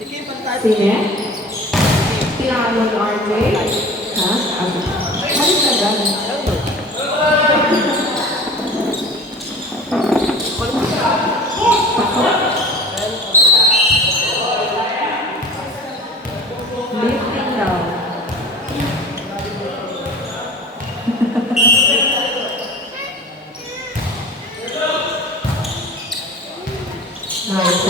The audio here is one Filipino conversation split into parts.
Sine? Piano ni RJ? Ha? Halis na gano'n. Lifting daw. Nice,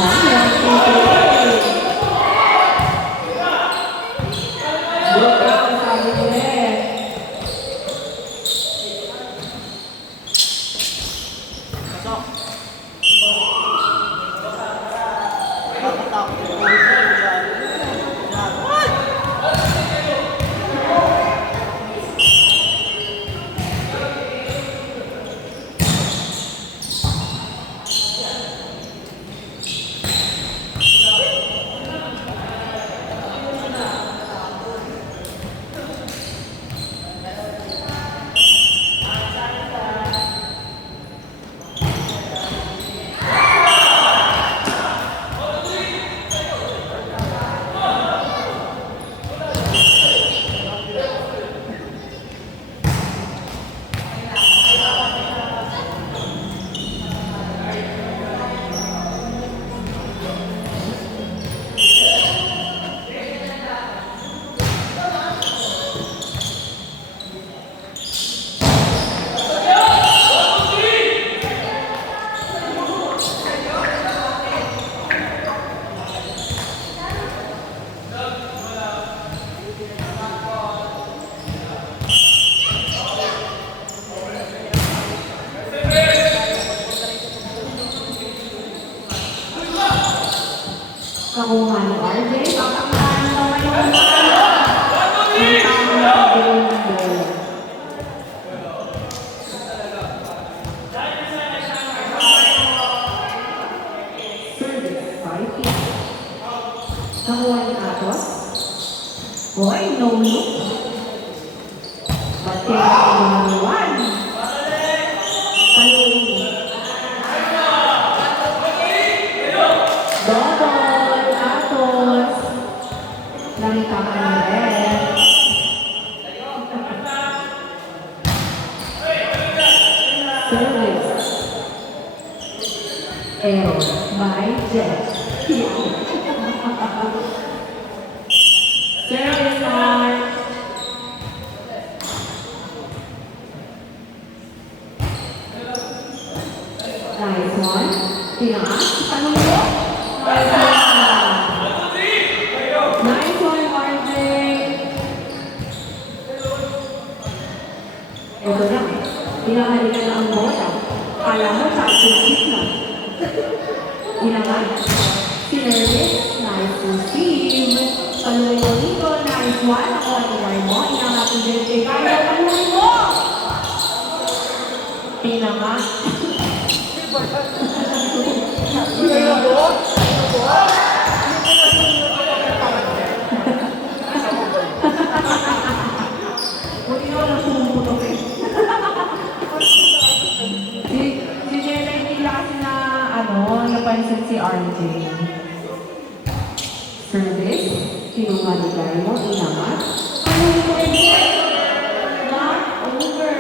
Kakuha ni RJ. Papaklaan na naman yung ang tamang pagbilang. Service, 5 feet. Kakuha ni Atos. Boy, no look. Bate na 1. Palungi. Double, Atos. Nakita ka na rin. Service. Error by Jeff. Service start. Nice one. Tinaas. Panungo. Nice one, RJ. Ito na. Pinakalikan na ang bola. Kala mo sa ating na. Inaman. Sinervis. Nice receive. Paluyo dito. Nice one. Ako ang mo. Inangatong din kay Kaya. Paluyo! Pinaka. Buti na wala pumuputok eh. Si Jenna hindi kasi na napansin si RJ. Service, kinuha ni Gary mo, inamat. Ano yung pwede? Not over.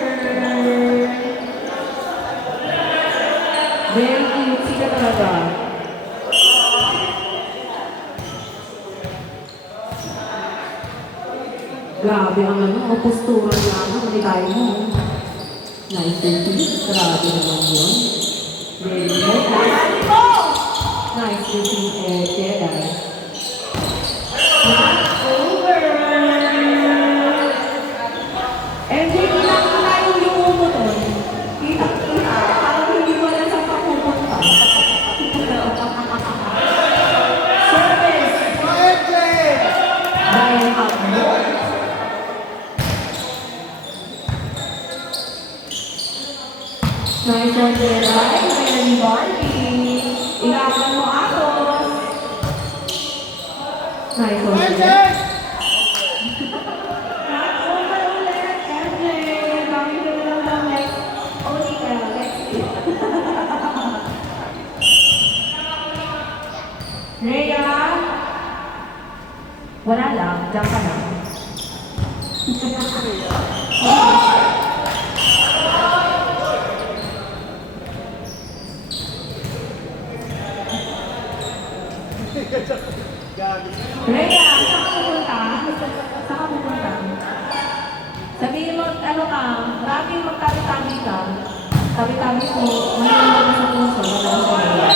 Very cute ka talaga. Grabe ang postura niya, maligay mo. Nice and cute. Grabe naman yun. Very good. Nice looking Jedi. Not over. And then, kinakala yung lumo mo doon. Kita-kita. Parang hindi mo alam saan ka pupunta. Service. Dahil hapon. Nice one, Jedi. Kaya ni Barbie. Ilaban mo ako. Nice one, Jedi. Not over ulit, MJ. Dami ko na lang ng next. Only ka, next week. Rhea. Wala lang, diyan ka lang. Rhea, saan ka pupunta? Saan ka pupunta? Sabihin mo, ano ka, laging magtabi-tabi ka. Tabi-tabi ko, manilang ka sa puso, wala ko sa Rhea.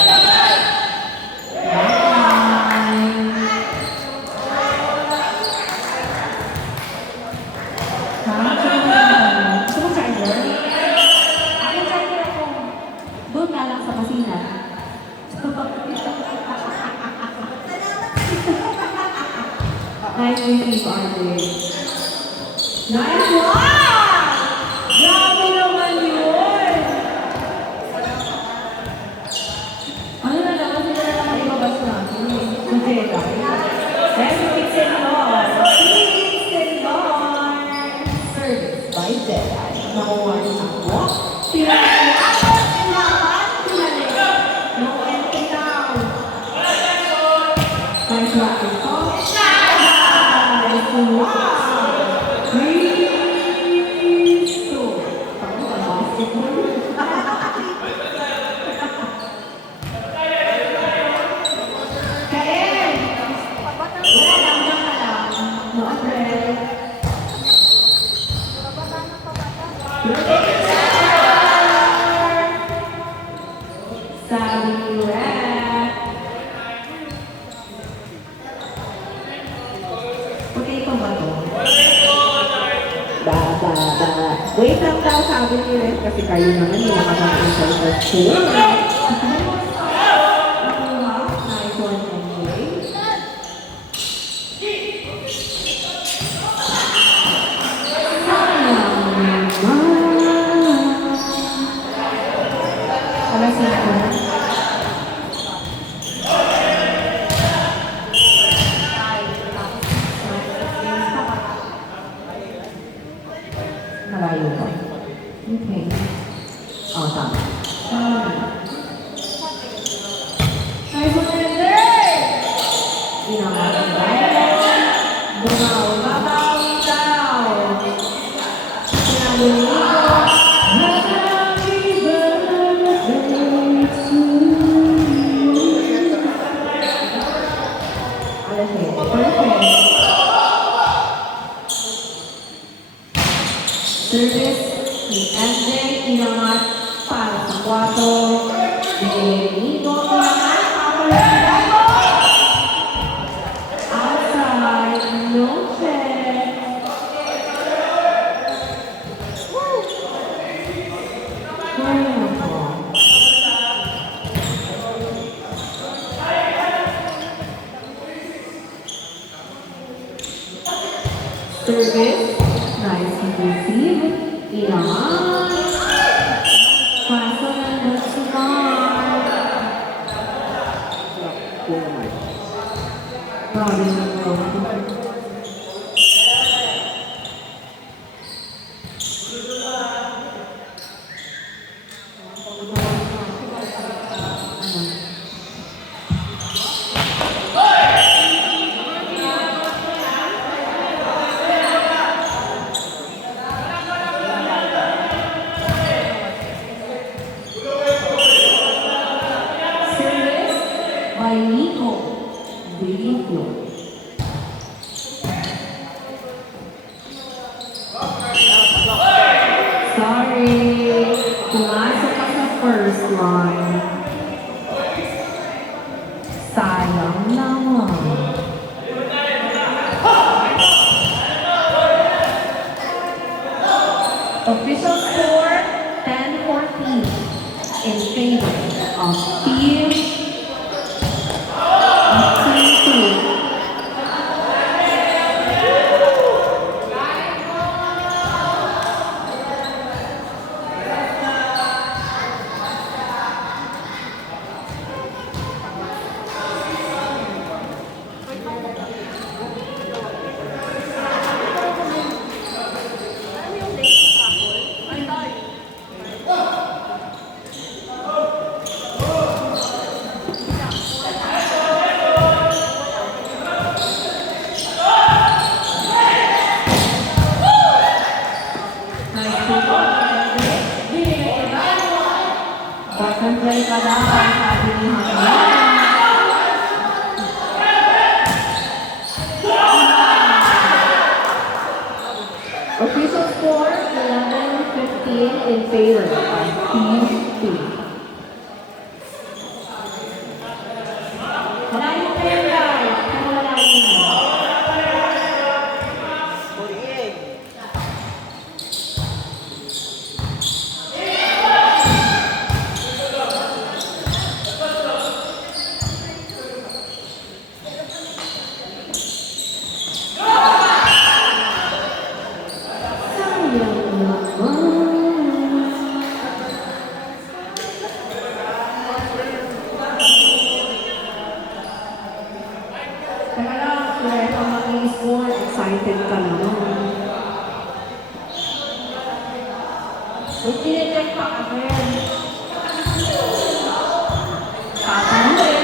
Bye! Ha? Gusto mo charger? Ako charger ako. Doon nga lang sa kasina. Nice meeting you, Andre. Nice one! Grabe naman yun! Ano na naman sila na naman ibabas na? Hindi ka. Let's fix it on. Fix it on. Service by Jedi. Nakuha niyo ako. Pinalik. No entry down. Nice rocket. Wow! Cristo! Ako ba basketball? Kain! Wala lang dyan ka lang. No, April. Sabi ni Red. Potato ba to? Wait lang daw, sabi ni Red, kasi kayo naman yung nakakain sa school. Nice one, anyway. Alas na ko. Malayo pa. Okay. Oh, tama. Ay, surrender! Inangat bayan. Bumaw daw. Sinalungo. Happy birthday to you. Alas na. Perfect. Service ni MJ inangat para sa kwarto. Benito inangat para outside, no check. Service, nice and receive. Inangat. Paso ng Butsuman. Grabe na ito. Service by Nico. Video. Sorry. Pumasok ka sa first line. Sayang naman. Official score 10-14 in favor of Team Team 2. ka lang, sabi ni Hannah. Official score, 11-15 in favor of Team P. Malayo kayo guys, pero malayo na. Teka lang, kaya pa mag-i-score, excited ka naman. Huwag tinicheck pa kasi. Tatanungin.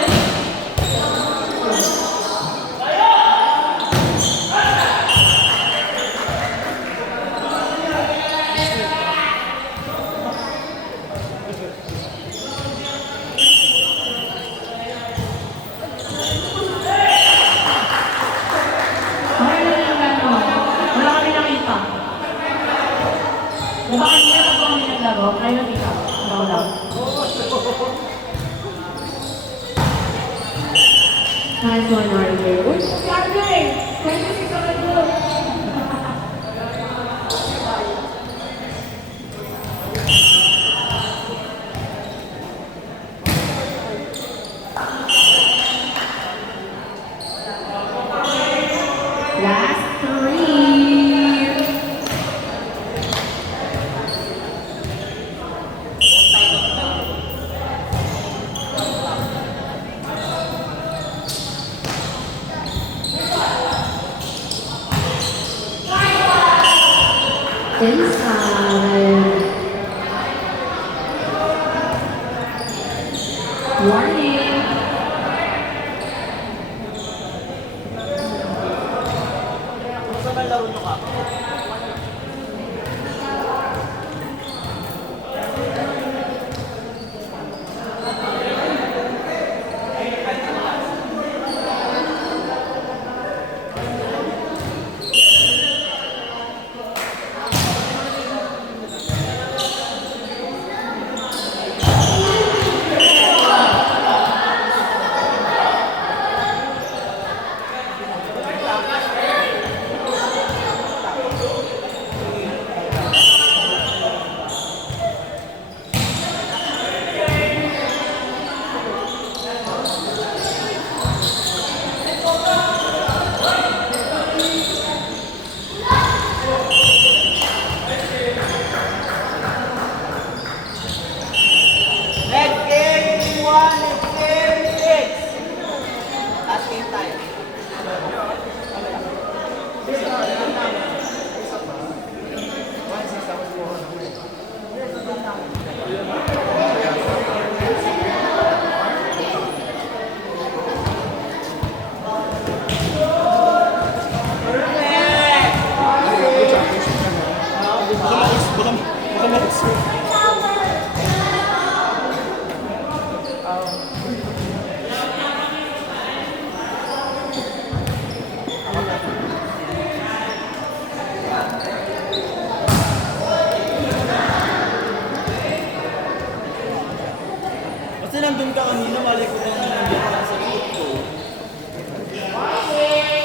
Diba kanina pag kami naglaro, kayo nakita. Ikaw lang. Nice one, Arthur. Uy, Arthur! 26 ka na doon. Last three. Inside. Warning. Sa malaro nyo ka? Let's game 1, let's game 6. Last game tayo. Kasi nandun ka kanina, mali ko na nandiyan ka sa likod ko. Ashley!